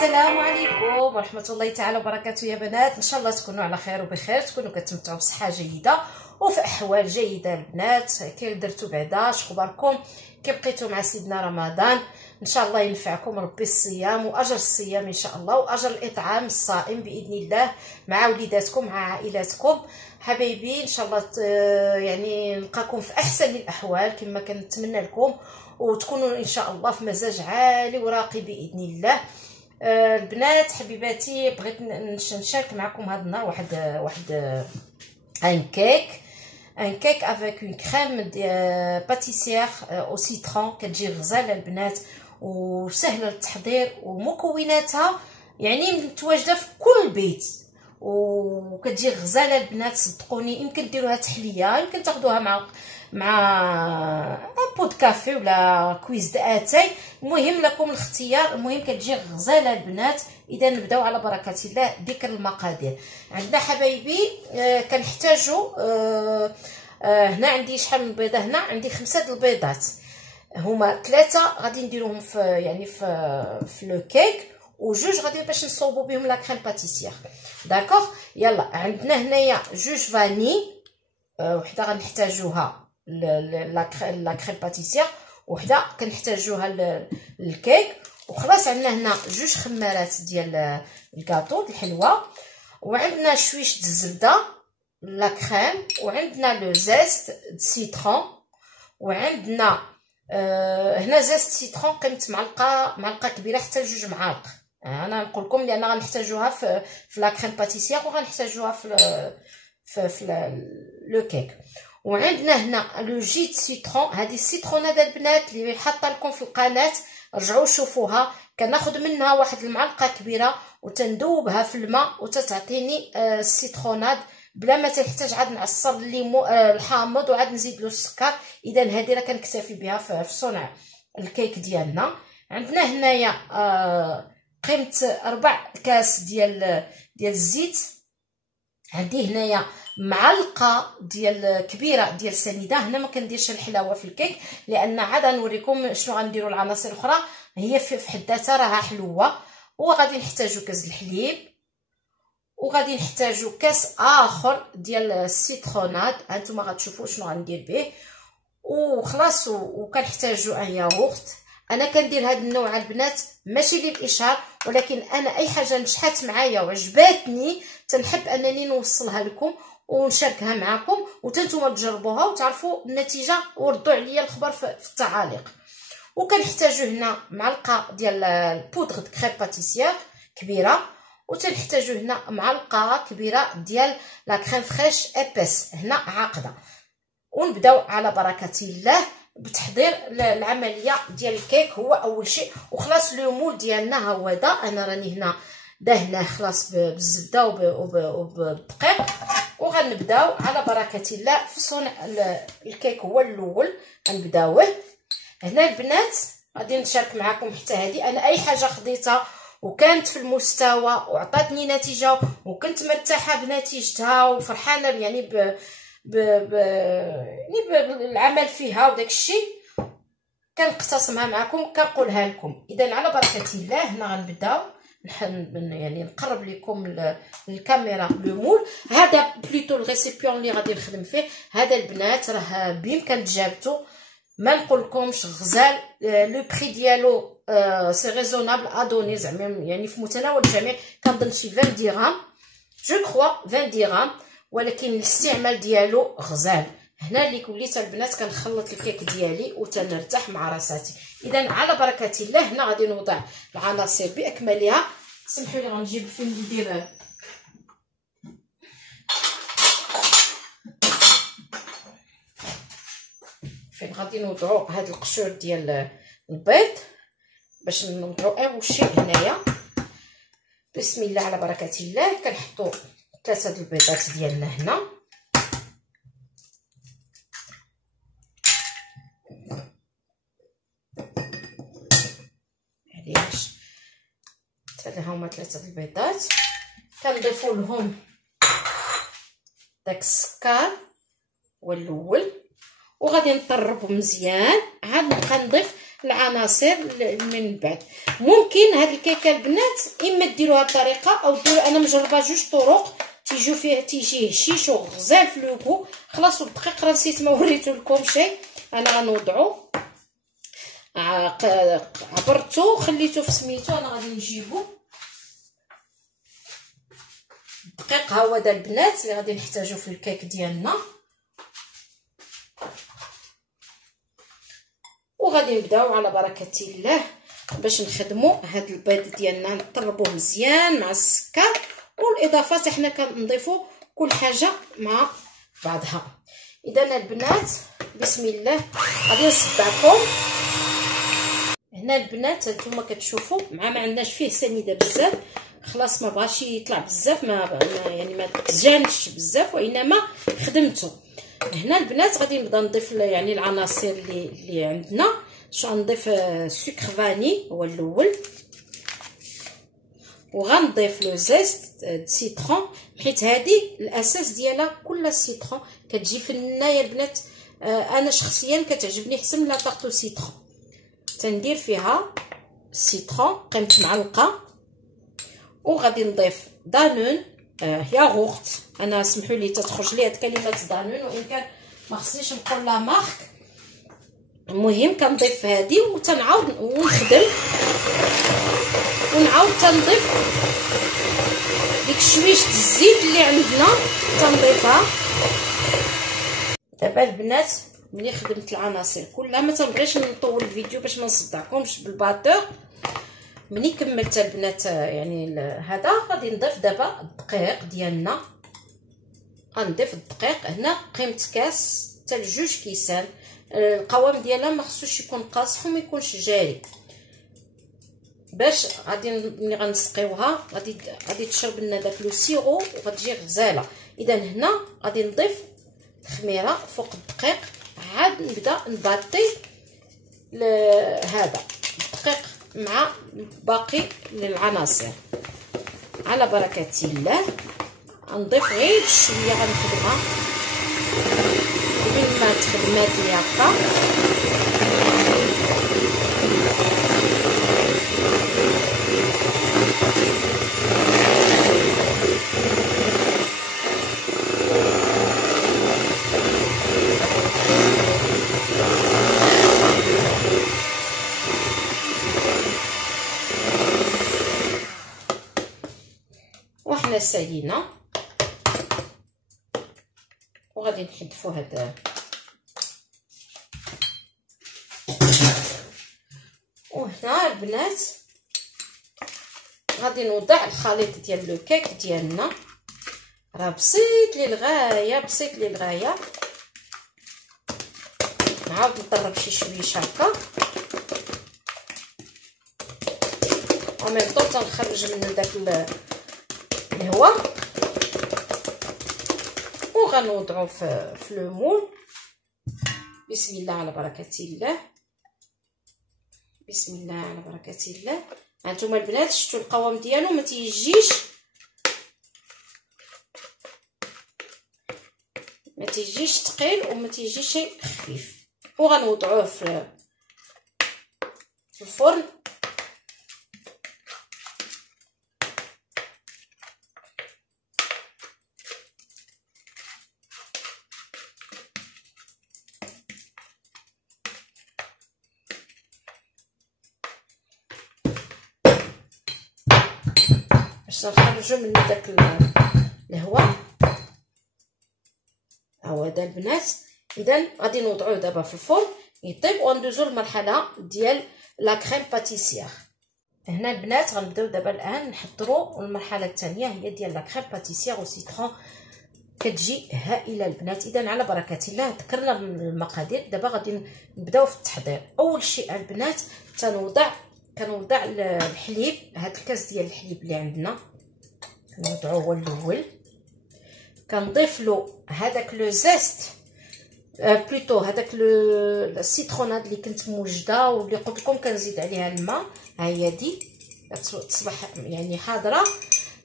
السلام عليكم ورحمه الله تعالى وبركاته يا بنات. ان شاء الله تكونوا على خير وبخير، تكونوا كتمتعوا بصحه جيده وفي احوال جيده. البنات كي درتوا بعدا؟ اش اخباركم؟ كي بقيتوا مع سيدنا رمضان؟ ان شاء الله ينفعكم ربي الصيام واجر الصيام ان شاء الله، واجر الاطعام الصائم باذن الله مع وليداتكم مع عائلاتكم. حبايبي ان شاء الله يعني نلقاكم في احسن الاحوال كما كنتمنى لكم، وتكونوا ان شاء الله في مزاج عالي وراقي باذن الله. البنات حبيباتي، بغيت نشارك معكم هذا النهار واحد ان كيك افيك اون كريم باتيسير او سيترون. كتجي غزاله البنات وسهله التحضير، ومكوناتها يعني متواجده في كل بيت، وكتجي غزاله البنات. صدقوني يمكن ديروها تحليه، يمكن تاخذوها مع بود كافي ولا كويز داتاي، المهم لكم الاختيار. المهم كتجي غزاله البنات. اذا نبداو على بركه الله. ذكر المقادير عندنا حبايبي. كنحتاجوا هنا عندي شحال من بيضه؟ هنا عندي 5 البيضات، هما 3 غادي نديروهم في لو كيك، وجوج غادي باش نصوبوا بهم لا كريم باتيسير. داكوغ. يلا عندنا هنايا جوج فاني، وحده غنحتاجوها لا كريم باتيسير، وحده كنحتاجوها للكيك. وخلاص عندنا هنا جوج خمارات ديال الكاطو الحلوه، وعندنا شويش د الزبده لا كريم، وعندنا لو زيست د سيترون، وعندنا هنا زيست سيترون قيمه معلقه كبيره حتى ل2 معالق. انا نقول لكم لان غنحتاجوها في لا كريم باتيسير، وغنحتاجوها في لو كيك. وعندنا هنا لو جي د سيترون. هذه السيترونه ديال البنات اللي حاطه لكم في القناه، رجعوا شوفوها. كناخذ منها واحد المعلقه كبيره وتندوبها في الماء وتتعطيني السيتروناد بلا ما تحتاج عاد نعصر الليمون الحامض وعاد نزيد له السكر. اذا هذه راه كنكتفي بها في صنع الكيك ديالنا. عندنا هنايا قيمه 4 كاس ديال الزيت. عندي هنايا معلقه كبيره ديال السنيده. هنا ما كنديرش الحلاوه في الكيك لان عاد نوريكم شنو غنديروا العناصر الاخرى، هي في حد ذاتها راها حلوه. وغادي نحتاجوا كاس الحليب، وغادي نحتاجوا كاس اخر ديال السيتروناد. هانتوما غتشوفوا شنو غندير به. وخلاص. وكنحتاجوا ان ياغورت. انا كندير هذا النوع البنات ماشي للاشهار، ولكن انا اي حاجه نجحت معايا وعجباتني تنحب انني نوصلها لكم ونشاركها معكم، وتنتوما تجربوها وتعرفوا النتيجه وردوا عليا الخبر في التعاليق. وكنحتاجوا هنا معلقه ديال البودغ د كريم باتيسير كبيره، وتنحتاجوا هنا معلقه كبيره ديال لا كريم فريش ابيس هنا عاقده. ونبداو على بركه الله بتحضير العمليه ديال الكيك. هو اول شيء وخلاص لو مول ديالنا ها هو دا. انا راني هنا دهناه خلاص بالزبده وبالدقيق. وغنبداو على بركه الله في صنع الكيك. هو الاول غنبداوه هنا البنات. غادي نشارك معكم حتى هذه. انا اي حاجه خديتها وكانت في المستوى وعطاتني نتيجه وكنت مرتاحه بنتيجتها وفرحانه يعني بالعمل فيها وداك الشيء كنقتسمها معكم كنقولها لكم. اذا على بركه الله هنا غنبداو يعني نقرب لكم الكاميرا لو مول. هذا بليتو الريسيبيون اللي غادي نخدم فيه. هذا البنات راه بامكان تجابتو، ما نقولكمش غزال. لو بري ديالو سي ريزونابل ادوني، زعما يعني في متناول الجميع. كنظن شي 20 درهم جو كخوا 20 درهم، ولكن الاستعمال ديالو غزال. هنا اللي وليت البنات كنخلط الكيك ديالي وتنرتاح مع راساتي. اذا على بركه الله هنا غادي نوضع العناصر باكملها. سمحوا لي غنجيب فين ندير فين غادي نوضعوا هاد القشور ديال البيض باش نوضعوا اول شيء هنايا. بسم الله على بركه الله. كنحطوا 3 البيضات ديالنا هنا. علاش هذا هما 3 البيضات. كنضيفوا لهم داك السكر هو الاول، وغادي نطربو مزيان. عاد نبقى نضيف العناصر من بعد. ممكن هاد الكيكه البنات اما ديروها بطريقه او ديروا، انا مجربه جوج طرق تيجيو فيه، تيجي هشيش وغزال في لوكو. خلاص الدقيق راه نسيت ما وريتو لكم شيء. انا غنوضعو عبرتو خليتو في سميتو. انا غادي نجيبو الدقيق، ها هو دا البنات اللي غادي نحتاجو في الكيك ديالنا. وغادي نبداو على بركه الله باش نخدموا هاد البيض ديالنا، نطربوه مزيان مع السكر والاضافات. حنا كنضيفوا كل حاجه مع بعضها. اذا البنات بسم الله غادي نصبعكم هنا. البنات نتوما كتشوفوا مع ما عندناش فيه سميده بزاف، خلاص ما بغاش يطلع بزاف، يعني ما تجانش بزاف، وانما خدمته. هنا البنات غادي نبدا نضيف يعني العناصر اللي عندنا. غنضيف سكر فاني هو الاول، وغنضيف لو زيست سيترون، حيت هذه الاساس ديالها كل السيترون كتجي فنه يا البنات. انا شخصيا كتعجبني حسن لا طارطو سيترون. تندير فيها السيترون قيمه معلقه، وغادي نضيف دانون ياغورت. انا سمحوا لي تتخرج لي هاد كلمه دانون، وان كان ما خصنيش نقول لا مارك. المهم كنضيف هذه وتنعاود ونخدم، ونعاود تنضيف ديك شويشه الزيت اللي عندنا تنضيفها. دابا البنات ملي خدمت العناصر كلها، ما تنبغيش نطول الفيديو باش ما نصدعكمش بالباتور. ملي كملت البنات يعني هذا غادي نضيف دابا الدقيق ديالنا. غنضيف الدقيق هنا قيمه كاس حتى لجوج كيسان. القوام ديالها ما خصوش يكون قاصح وما يكونش جاري، باش غادي ملي غنسقيوها غادي تشرب لنا داك لو سيرو وغتجي غزاله. اذا هنا غادي نضيف الخميره فوق الدقيق، عاد نبدا نباطي هذا الدقيق مع باقي العناصر على بركه الله. غنضيف غير شويه غنخدمها قبل ما تخدمات لي هكا. وحنا سالينا وغادي نحذفوا هذا. وهنا البنات غادي نوضع الخليط ديال لو كيك ديالنا. راه بسيط للغايه، بسيط للغايه. نعاود نطرب شي شويش هكا، ومن طول تنخرج منه داك الهواء، وغنوضعو في لو مول. بسم الله على بركه الله، بسم الله على بركه الله. هانتوما البنات شفتوا القوام ديالو ما تيجيش ثقيل وما تيجيش خفيف. وغنوضعوه في الفرن. باش نخرجوا من داك الهواء. ها هو هذا البنات. اذا غادي نوضعوه دابا في الفرن يطيب، وندوزو للمرحله ديال لا كريم باتيسير. هنا البنات غنبداو دابا الان نحضروا المرحله الثانيه، هي ديال لا كريم باتيسير وسيترون. كتجي هائله البنات. اذا على بركه الله ذكرنا المقادير، دابا غادي نبداو في التحضير. اول شيء البنات كنوضع الحليب. هاد الكاس ديال الحليب اللي عندنا كنوضعوه هو الاول. كنضيف له هذاك لو زيست بلوتو هذاك السيتروناد اللي كنت موجده واللي قلت لكم كنزيد عليها الماء. ها هي دي تصبح يعني حاضره.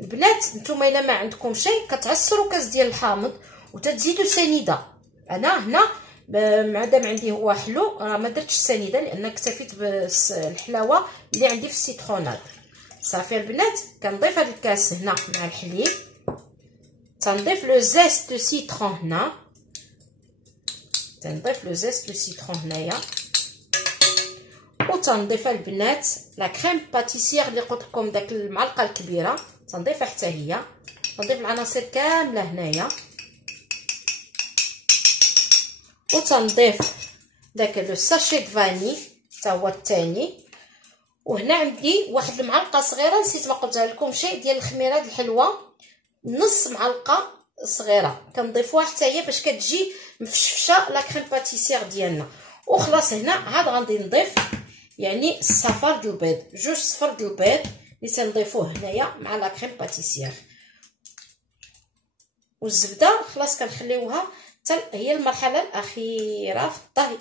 البنات نتوما الا ما عندكم شيء كتعصروا كاس ديال الحامض وتزيدوا سنيده. انا هنا معدم عندي هو حلو، راه ما درتش سنيده لان اكتفيت بالحلاوه اللي عندي في السيتروناد. صافي البنات كنضيف هذا الكاس هنا مع الحليب، تنضيف لو زيست دو سيترون هنا، تنضيف لو زيست دو سيترون هنايا، وتنضيف البنات لا كريم باتيسير اللي قلت لكم داك المعلقه الكبيره، تنضيفها حتى هي، تنضيف العناصر كامله هنايا، وتنضيف داك لو ساشي د فاني حتى هو الثاني. وهنا عندي واحد المعلقه صغيره نسيت ما قلتها لكم شيء ديال الخميره الحلوه، نص معلقه صغيره كنضيفوها حتى هي باش كتجي مفشفشه لا كريم باتيسير ديالنا. وخلاص هنا عاد غادي نضيف يعني الصفار د البيض، جوج صفر د البيض اللي تنضيفوه هنايا مع لا كريم باتيسير. والزبده خلاص كنخليوها حتى هي المرحله الاخيره في الطهي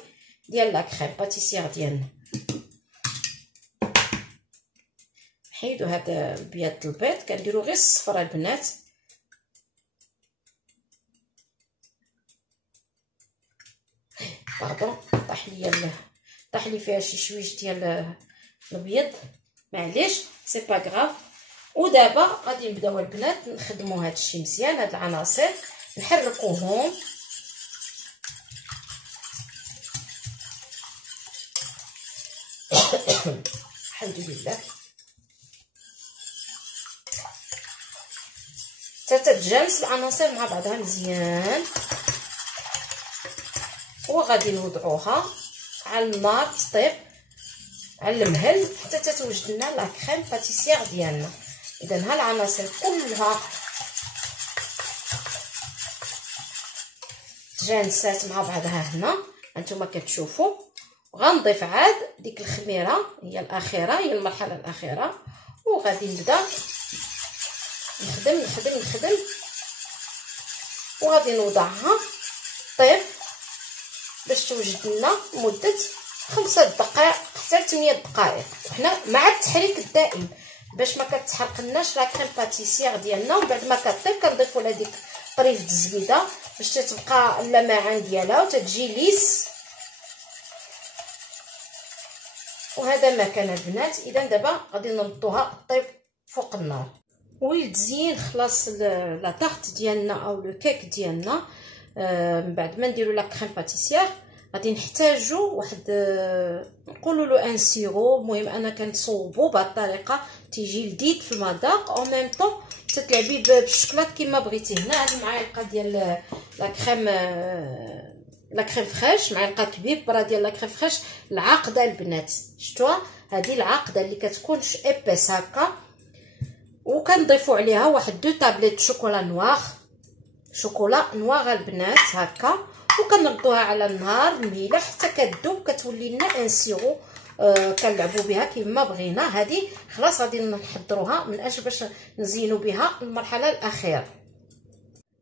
ديال لا كريم باتيسير ديالنا. حيدوا هذا بيض البيض، كنديرو غير الصفر البنات. باردون طاح لي فيها شي شويش ديال البيض، معليش سي با غراف. ودابا غادي نبداو البنات نخدمو هذا الشيء مزيان، هاد العناصر نحركوهم الحمد لله تتجانس العناصر مع بعضها مزيان. وغادي نوضعوها على النار تطيب على المهل حتى تتوجد لنا لا كريم باتيسير ديالنا. اذا ها العناصر كلها تجانسات مع بعضها هنا انتما كتشوفوا. وغنضيف عاد ديك الخميره هي الاخيره، هي المرحله الاخيره، وغادي نبدا نخدم وغادي نوضعها طيب باش توجد لنا مده 5 دقائق حتى 8 دقائق، وحنا مع التحريك الدائم باش ما كتحرقناش لا كريم باتيسير ديالنا. وبعد ما كطيب كنضيفوا لها ديك طريف د الزبيده باش تتبقى اللمعان ديالها وتتجي ليس. وهذا ما كان البنات. اذا دابا غادي نردوها طيب فوق النار. ولتزيين خلاص لا طارت ديالنا او لو كيك ديالنا، من بعد ما نديرو لا كريم باتيسير غادي نحتاجو واحد نقولوا له ان سيرو. المهم انا كنصوبو بهذه الطريقه تيجي لذيذ في المذاق، او ميم طون تتلعبي بالشوكولات كيما بغيتي. هنا هاد المعالقه ديال لا كريم فريش، معلقه كبيره ديال لا كريم فريش العاقده البنات، شفتوها هذه العاقده اللي كتكون ايبيس هكا. وكنضيفوا عليها واحد 2 طابليت شوكولا نوار البنات هكا، وكنردوها على النار المهيله حتى كتذوب كتولي لنا ان سيرو كنلعبوا بها كيما بغينا. هذه خلاص غادي نحضروها من اجل باش نزينوا بها المرحله الاخيره.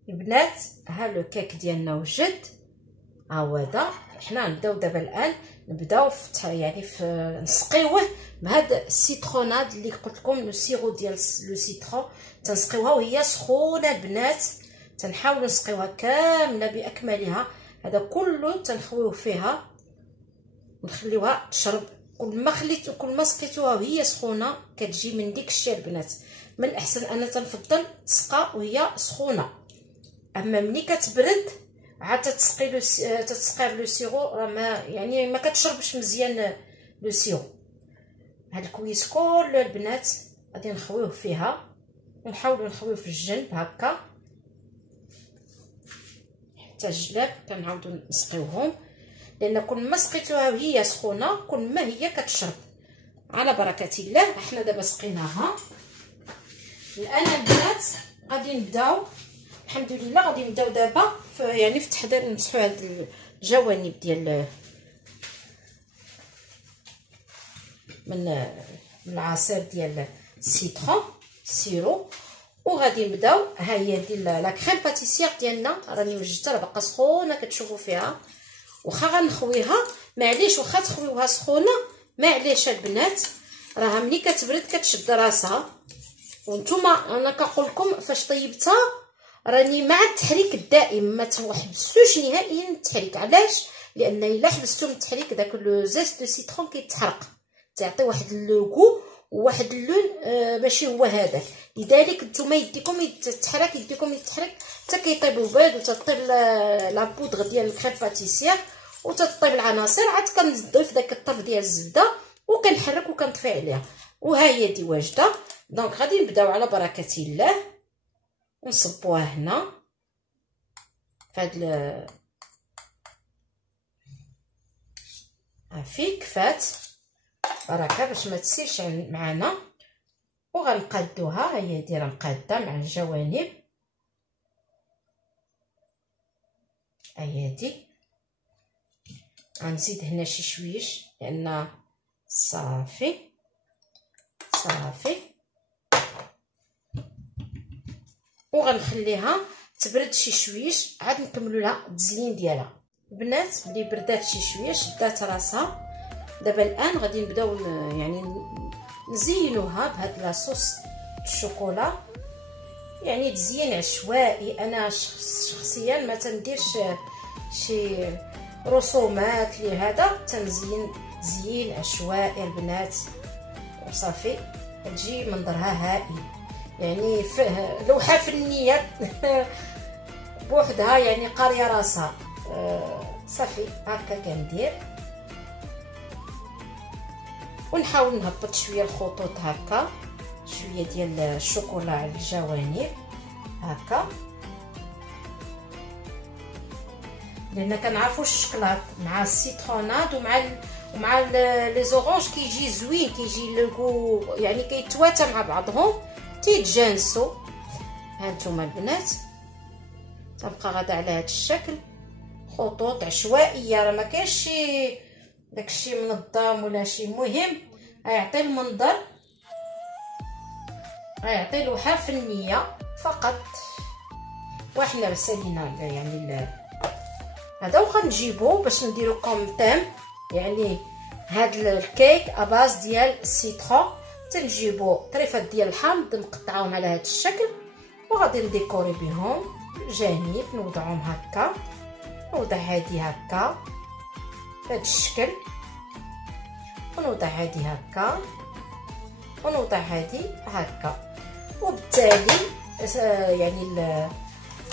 البنات ها لو كيك ديالنا وجد، ها هو هذا. حنا نبداو دابا الان نبداو يعني نسقيوه بهذا السيتروناد اللي قلت لكم، لو سيرو ديال لو سيترون تنسقيوها وهي سخونه البنات، تنحاولوا نسقيوها كامله باكملها. هذا كله تنخويوه فيها ونخليوها تشرب. كل ما سقيتوها وهي سخونه كتجي من ديك الشيء البنات. من الاحسن انا تنفضل تسقى وهي سخونه، اما ملي كتبرد عاد تتسقي لو سيرو راه ما كتشربش مزيان لو سيرو. هاد الكويس كل البنات غادي نخويوه فيها ونحاولوا نخويوه في الجنب هكا حتى الجلاب كنعاودوا نسقيوهم، لان كل ما سقيتوها وهي سخونه كل ما هي كتشرب. على بركه الله احنا دابا سقيناها. الان البنات غادي نبداو الحمد لله، غادي نبداو دابا يعني في التحضير. نمسحوا هاد الجوانب ديال من العصير ديال السيترون سيرو. وغادي نبداو. ها هي ديال لا كريم باتيسير ديالنا راني وجدتها، راه باقا سخونه كتشوفوا فيها. واخا غنخويها معليش، واخا تخويوها سخونه معليش البنات، راه ملي كتبرد كتشد راسها. وانتم انا كنقول لكم فاش طيبتها راني مع التحريك الدائم، ما توحبسوش نهائيا التحريك. علاش؟ لان الا حبستو من التحريك داك لو زيست دو سيترون كيتحرق، تعطي واحد لوغو وواحد اللون ماشي هو هذاك. لذلك نتوما يديكم يتحرك، يديكم يتحرك حتى كيطيب البيض وتطيب لا بودغ ديال الكريم باتيسير وتطيب العناصر. عاد كنضيف داك الطرف ديال الزبده وكنحرك وكنطفي عليها، وها هي دي واجده. دونك غادي نبداو على بركه الله ونصبوها هنا فهاد عافي كفات بركه باش ما تسيرش معنا. وغنقادوها، هي دايره مقاده مع الجوانب، هادي. غنزيد هنا شي شويش لان صافي وغنخليها تبرد شي شويش، عاد نكملوا لها التزيين ديالها. البنات ملي بردات شي شويش بدات راسها. دابا الان غادي نبداو يعني نزينوها بهاد لاصوص الشوكولا، يعني تزيين عشوائي. انا شخصيا ما تنديرش شي رسومات لهذا، تنزين تزيين عشوائي البنات وصافي تجي منظرها هائل. يعني لوحه فنيه بوحدها، يعني قاريه راسها. صافي هكا كندير ونحاول نهبط شويه الخطوط هكا، شويه ديال الشوكولا على الجوانب هكا، لان كنعرفوا الشكلاط مع السيتروناد ومع لي زورانج كيجي زوين، كيجي لوغو يعني كيتواتى مع بعضهم تيتجانسوا. هانتوما البنات تبقى غادا على هذا الشكل، خطوط عشوائيه، راه ما كاينش شي داكشي منظم ولا شي. مهم غيعطي المنظر، غيعطي لوحه فنيه فقط. وحنا سالينا يعني هذا. وغنجيبو باش نديرو كومطيم، يعني هاد الكيك اباز ديال السيترون. تنجيبو طريفات ديال الحامض نقطعوهم على هذا الشكل، وغادي نديكوري بهم الجانب، نوضعهم هكا، نوضع هادي هكا بهذا الشكل، ونوضع هادي هكا، ونوضع هادي هكا. وبالتالي يعني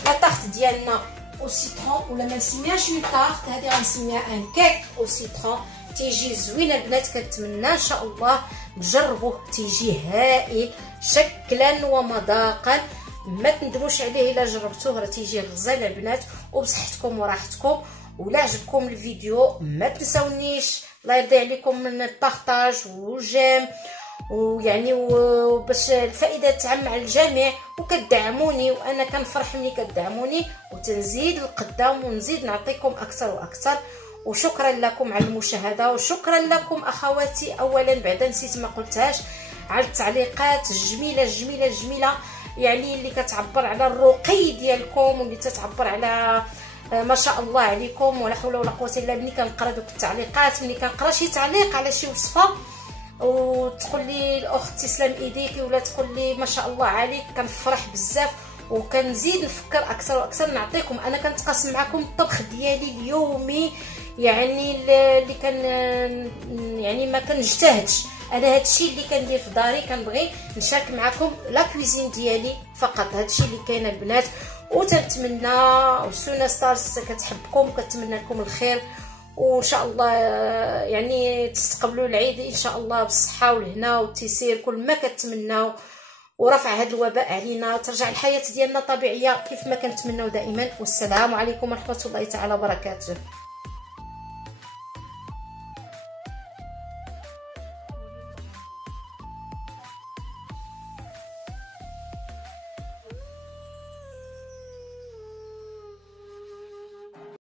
لا طاخت ديالنا او سيترون، ولا ما نسميهاش اون طاخت، هذه غنسميها ان كيك او سيترون. تيجي زوينه البنات، كنتمنى ان شاء الله تجربوه، تيجي هائل شكلا ومذاقا. ما تندموش عليه الا جربتوه، راه تيجي غزال البنات وبصحتكم وراحتكم. ولا عجبكم الفيديو ما تنساونيش، الله يرضي عليكم، من البارطاج والجيم، ويعني باش الفائده تعم على الجميع، وكتدعموني وانا كنفرح ملي كتدعموني، وتنزيد القدام ونزيد نعطيكم اكثر واكثر. وشكرا لكم على المشاهده، وشكرا لكم اخواتي. اولا بعدا نسيت ما قلتهاش، على التعليقات الجميله الجميله الجميله، يعني اللي كتعبر على الرقي ديالكم، واللي تتعبر على ما شاء الله عليكم، ولا حول ولا قوه الا. ملي كنقرا دوك التعليقات، ملي كنقرا شي تعليق على شي وصفه وتقول لي الاخت تسلم ايديك، ولا تقول لي ما شاء الله عليك، كنفرح بزاف وكنزيد نفكر اكثر واكثر نعطيكم. انا كنتقاسم معكم الطبخ ديالي اليومي، يعني اللي كان يعني ما كنجتهدش. انا هادشي اللي كندير في داري، كنبغي نشارك معكم لا كويزين ديالي فقط. هادشي اللي كاين البنات، وتنتمنى وسونا ستارز كتحبكم وكتمنى لكم الخير، وان شاء الله يعني تستقبلوا العيد ان شاء الله بالصحه والهنا والتيسير كل ما كتمناو، ورفع هذا الوباء علينا، ترجع الحياه ديالنا طبيعيه كيف ما كنتمناو دائما. والسلام عليكم ورحمه الله تعالى وبركاته.